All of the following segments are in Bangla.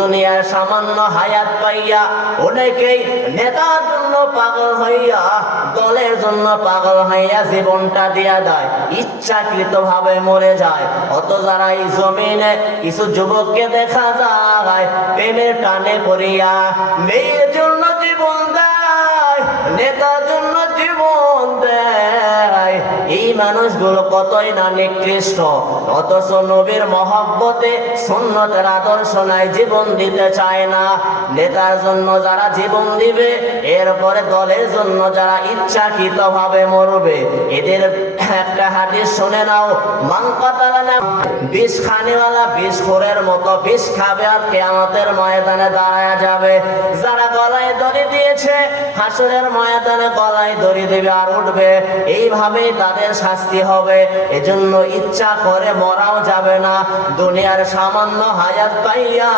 দুনিয়ার সামান্য হায়াত পাইয়া অনেকেই নেতার জন্য পাগল হইয়া, দলের জন্য পাগল হইয়া জীবনটা দিয়া দেয়, ইচ্ছাকৃত ভাবে মরে যায়। অত যারা এই জমিনে কিছু যুবককে দেখা যায় প্রেমের টানে পড়িয়া মেয়ের জন্য জীবন দেয়, নেতার জন্য জীবন দেয়। এই মানুষগুলো কতই না নিকৃষ্ট, অথচ নবীর মহব্বতে সুন্নতের আদর্শ নাই, জীবন দিতে চায় না। নেতার জন্য যারা জীবন দিবে, এরপরে দলের জন্য যারা ইচ্ছাকৃত ভাবে মরবে, এদের একটা হাদিস শুনে নাও, মান কাতালা বিষ খানেওয়ালা বিষখোরের মতো বিষ খাবে আর কিয়ামতের ময়দানে দাঁড়ায় যাবে। যারা গলায় দড়ি দিয়েছে হাসরের ময়দানে গলায় দড়ি দেবে আর উঠবে, এইভাবেই তাদের শাস্তি হবে। এজন্য ইচ্ছা করে মরাও যাবে না। দুনিয়ার সামান্য হায়াত পাইয়া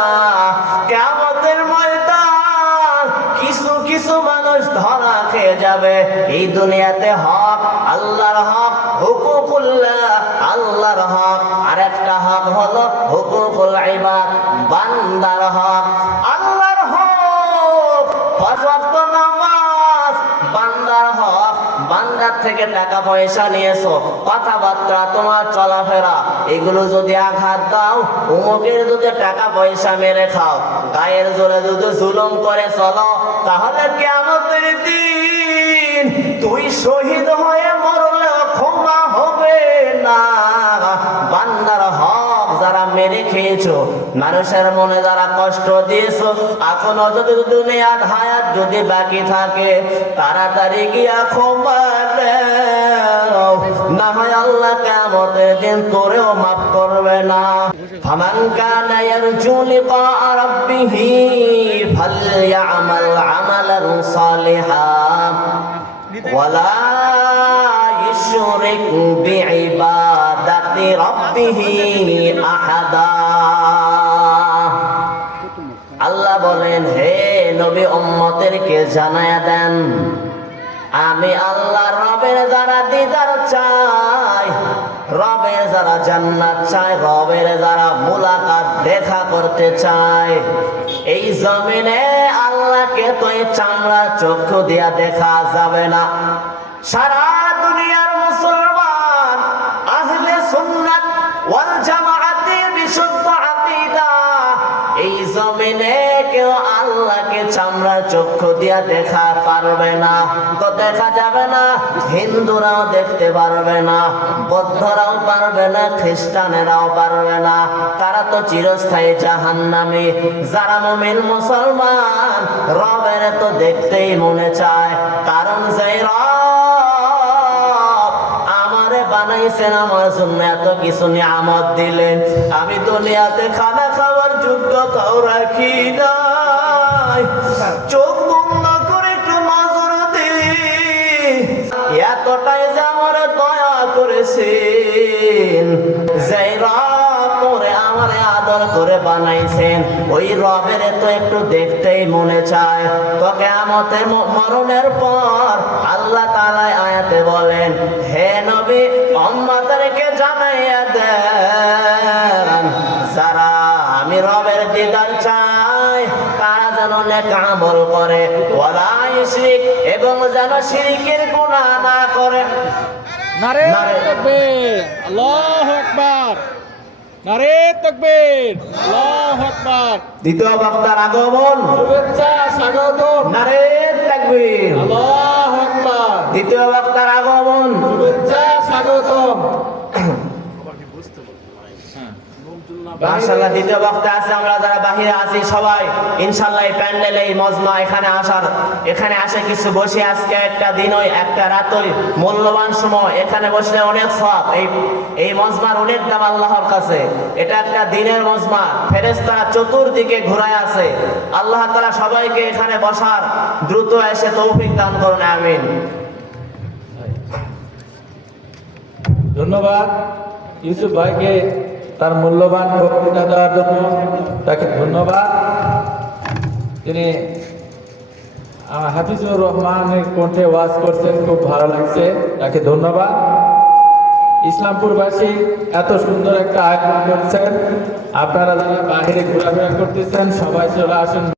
কিয়ামতের ময়দান কিছু কিছু মানুষ ধরা খেয়ে যাবে। এই দুনিয়াতে হক, আল্লাহর হক, হুকুকুল্লাহ, আল্লাহর হক, আর একটা হক হলো হুকুকুল ইবাদ, বান্দার হক। আল্লাহর হক পাঁচ ওয়াক্ত নামাজ, বান্দার হক বান্দার থেকে টাকা পয়সা নিয়েছো, কথাবার্তা, তোমার চলাফেরা, এগুলো যদি আঘাত দাও, অমুকের যদি টাকা পয়সা মেরে খাও, গায়ের জোরে যদি জুলুম করে চলো, তাহলে কিয়ামতের দিন তুই শহীদ হয়ে মরলেও ক্ষমা হবে না। বান্দার হক যারা মেরে খেয়েছো, মানুষের মনে যারা কষ্ট দিয়েছো, এখনো যদি দুনিয়ার হায়াত যদি বাকি থাকে, তাড়াতাড়ি গিয়া ক্ষমা দাও, না হয় আল্লাহ কিয়ামতের দিন করেও মাফ করবে না। ফামান কানা ইয়ারজু লিকা রাব্বিহি ফালইআমাল আমালান সালিহান ওয়ালা ইউশরিক বিইবাদাতি রাব্বিহি আহাদা। আল্লাহ বলেন, হে নবী উম্মতেরকে জানায়া দেন, আমি আল্লাহ রবের যারা দিদার চাই, রবের যারা জান্নাত চায়, রবের যারা মুলাকাত দেখা করতে চায়, এই জমিনে আল্লাহকে তো এই চামড়া চক্ষু দিয়া দেখা যাবে না। সারা দুনিয়ার মুসলমান আহলে সুন্নাত ওয়াল জামাআতের বিশুদ্ধ আকীদা, এই জমিনে কেউ আল্লাহকে চামড়া চক্ষু দিয়া দেখা পারবে না, তো দেখা যাবে না। হিন্দুরাও দেখতে পারবে না, বৌদ্ধরাও পারবে না, খ্রিস্টানেরাও পারবে না, তারা তো চিরস্থায়ী জাহান্নামী। যারা মুমিন মুসলমান, রবের তো দেখতেই মনে চায়, কারণ যে রব আমারে বানাইছেন, আমার জন্য এত কিছু নিয়ামত দিলেন, আমি দুনিয়াতে খানা খাওয়ার যোগ্যতাও রাখি নাই, চোখ বন্ধ করে একটু নজর দিই, এতটাই যে আমার দয়া করেছেন। যে রব করে আমারে আদর করে বানাইছেন, ওই রবের তো একটু দেখতেই মনে চায়। তো কিয়ামতের মরণের পর আল্লাহ তাআলা আয়াতে বলেন, হে নবী উম্মতদেরকে জানাইয়া দেন, যারা আমি রবের দিদার চাই, তারা যেন নেক আমল করে, ওয়ালা ইউশরিক, এবং যেন শিরকের গুনাহ না করে। নারে তাকবীর, আল্লাহু আকবার, নারে তাকবীর, আল্লাহু আকবার। দ্বিতীয় বক্তার আগমন, শুভেচ্ছা, স্বাগতম, নারে তাকবীর, আল্লাহু আকবার। দ্বিতীয় বক্তার আগমন, শুভেচ্ছা, স্বাগতম। মাশাআল্লাহ। দ্বিতীয় বক্তা আছে, আমরা যারা বাহিরে আছি সবাই ইনশাআল্লাহ এই প্যান্ডেলে, এই মজমা, এখানে আসে কিছু বসে, আজকে একটা দিনই একটা রাতই মূল্যবান সময়, এখানে বসলে অনেক সওয়াব। এই মজমার অনেক দাম আল্লাহর কাছে। এটা একটা দিনের মজমা, ফেরেশতারা চতুর্দিকে ঘুরায় আছে। আল্লাহ তাআলা সবাইকে এখানে বসার দ্রুত এসে তৌফিক দান করুন, আমিন। ধন্যবাদ ইউসুফ ভাইকে তার মূল্যবান বক্তৃতা দেওয়ার জন্য, তাকে ধন্যবাদ। তিনি হাফিজুর রহমানের কণ্ঠে ওয়াজ করছেন, খুব ভালো লাগছে, তাকে ধন্যবাদ। ইসলামপুরবাসী এত সুন্দর একটা আয়োজন করছেন। আপনারা যারা বাইরে ঘোরাফেরা করতেছেন সবাই চলে আসুন।